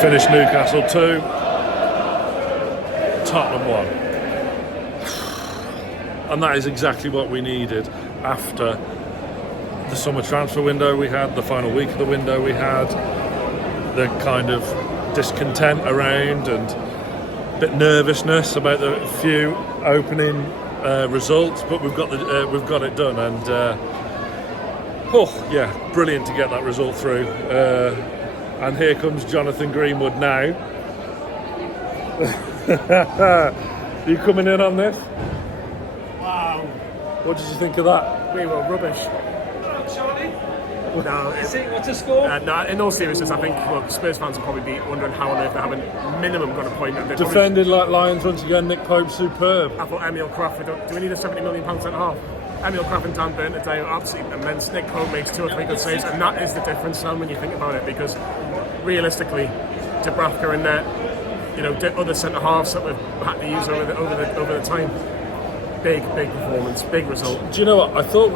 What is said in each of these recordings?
finished Newcastle 2, Tottenham 1. And that is exactly what we needed after the summer transfer window we had, the final week of the window we had, the kind of discontent around and a bit nervousness about the few opening results, but we've got it done, and brilliant to get that result through. And here comes Jonathan Greenwood now. You coming in on this? Wow. What did you think of that? We were rubbish. No, What's the score? no, in all seriousness, I think Spurs fans will probably be wondering how on earth they haven't minimum got a point. And Defended like lions once again. Nick Pope, superb. I thought Emil Crawford, do we need a £70 million centre half? Emil Crawford and Dan Burn today are absolutely immense. Nick Pope makes 2 or 3 good saves, and that is the difference, Sam, when you think about it, because realistically, Dubravka and other centre halves that we've had to use over the time. Big performance, big result. Do you know what? I thought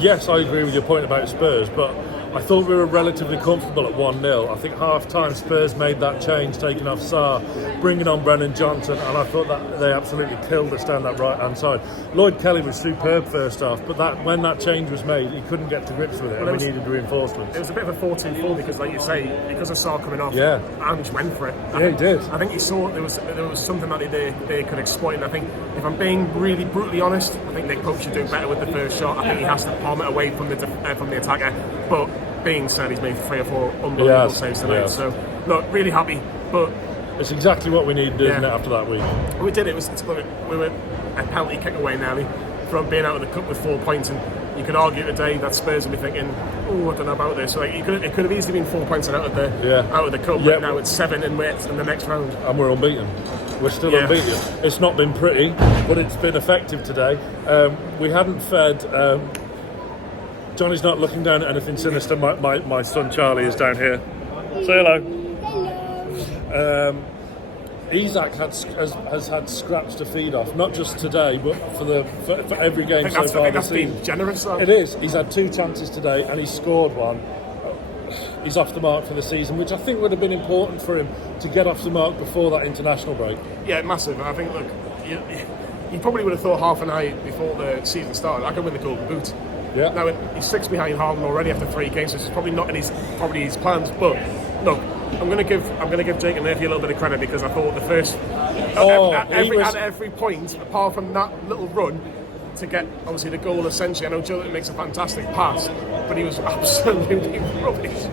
yes, I agree with your point about Spurs, but I thought we were relatively comfortable at 1-0. I think half-time Spurs made that change, taking off Sarr, bringing on Brennan Johnson, and I thought that they absolutely killed us down that right-hand side. Lloyd Kelly was superb first half, but when that change was made, he couldn't get to grips with it, and we needed reinforcements. It was a bit of a 4-2-4 because, like you say, because of Sarr coming off, Ange went for it. He did. I think he saw there was something that they could exploit, and I think, if I'm being really brutally honest, I think Nick Pope should do better with the first shot. I think he has to palm it away from the attacker, but being said, he's made 3 or 4 unbelievable saves tonight. So, look, really happy. But it's exactly what we needed, isn't it, after that week? We did. We were a penalty kick away nearly from being out of the cup with 4 points, and you could argue today that Spurs will be thinking, "Oh, I don't know about this." So, it could have easily been 4 points out of the cup. But now it's 7 in the next round, and we're unbeaten. We're still unbeaten. It's not been pretty, but it's been effective today. We hadn't fed. Johnny's not looking down at anything sinister. My son Charlie is down here. Say hello. Hello. Isak has had scraps to feed off, not just today, but for every game so far this season. Been generous. Though. It is. He's had 2 chances today, and he scored 1. He's off the mark for the season, which I think would have been important for him to get off the mark before that international break. Yeah, massive. I think, look, you probably would have thought half an hour before the season started, I could win the Golden Boot. Yeah. Now he's 6 behind Haaland already after 3 games, so it's probably not in his plans. But look, I'm going to give Jake and Murphy a little bit of credit, because I thought the first at every point, apart from that little run to get obviously the goal, essentially. I know Joe makes a fantastic pass, but he was absolutely rubbish.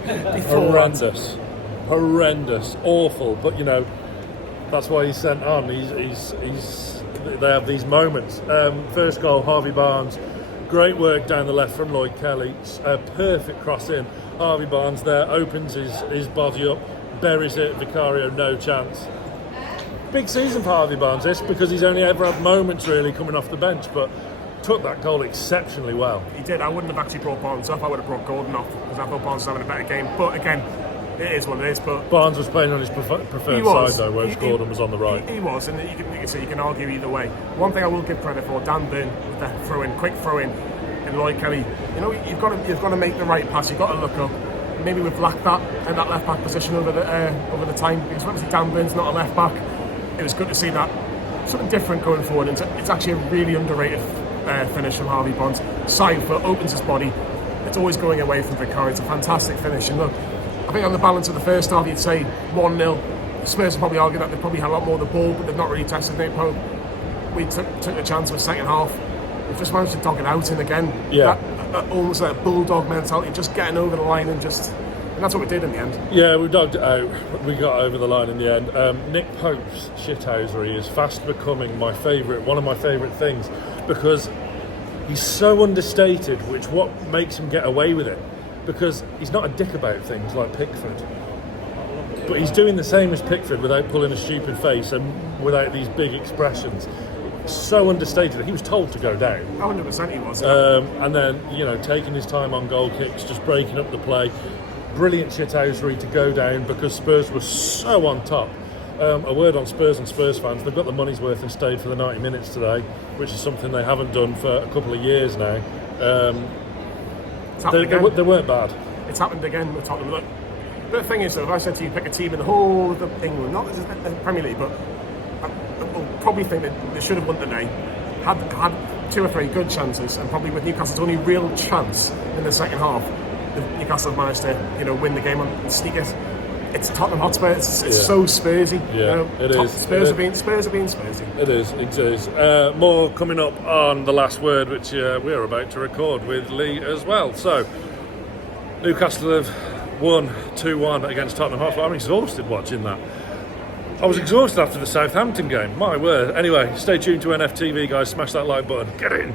Horrendous, awful. But that's why he's sent on. They have these moments. First goal, Harvey Barnes. Great work down the left from Lloyd Kelly. A perfect cross in. Harvey Barnes there opens his body up, buries it. Vicario, no chance. Big season for Harvey Barnes, this, because he's only ever had moments really coming off the bench, but took that goal exceptionally well. He did. I wouldn't have actually brought Barnes off. I would have brought Gordon off, because I thought Barnes was having a better game. But again, it is what it is. But Barnes was playing on his preferred side though, whereas Gordon was on the right. He was, and you can argue either way. One thing I will give credit for, Dan Burn with the quick throw in, and Lloyd Kelly. You've got to make the right pass. You've got to look up. Maybe we've lacked that in that left back position over the time, because obviously Dan Burn's not a left back. It was good to see that something different going forward. It's actually a really underrated finish from Harvey Barnes. Side foot opens his body. It's always going away from Vicario. It's a fantastic finish. And look, I think on the balance of the first half, you'd say 1-0. Spurs would probably argue that they probably had a lot more of the ball, but they've not really tested Nick Pope. We took the chance for the second half. We've just managed to dog it out, and again, that almost like a bulldog mentality, just getting over the line, and that's what we did in the end. Yeah, we dogged it out. We got over the line in the end. Nick Pope's shithousery is fast becoming one of my favourite things, because he's so understated, what makes him get away with it, because he's not a dick about things like Pickford. But he's doing the same as Pickford without pulling a stupid face and without these big expressions. So understated. He was told to go down. 100% he was. And then, taking his time on goal kicks, just breaking up the play. Brilliant shithousery to go down, because Spurs were so on top. A word on Spurs and Spurs fans: they've got the money's worth and stayed for the 90 minutes today, which is something they haven't done for a couple of years now. They weren't bad. It's happened again with Tottenham. Look, the thing is, though, if I said to you, pick a team in the whole of England, not the Premier League, but I will probably think that they should have won today, had 2 or 3 good chances, and probably with Newcastle's only real chance in the second half, Newcastle have managed to win the game and sneak it. It's Tottenham Hotspur. It's so Spursy. Yeah, it is. Spurs are being Spursy. It is. More coming up on The Last Word, which we're about to record with Lee as well. So, Newcastle have won 2-1 against Tottenham Hotspur. I'm exhausted watching that. I was exhausted after the Southampton game. My word. Anyway, stay tuned to NFTV, guys. Smash that like button. Get in.